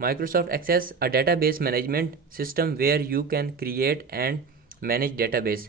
Microsoft Access, a database management system where you can create and manage database.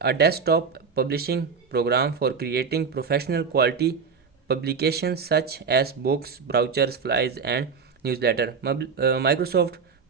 A desktop publishing program for creating professional quality publications such as books, brochures, flyers and newsletter. Microsoft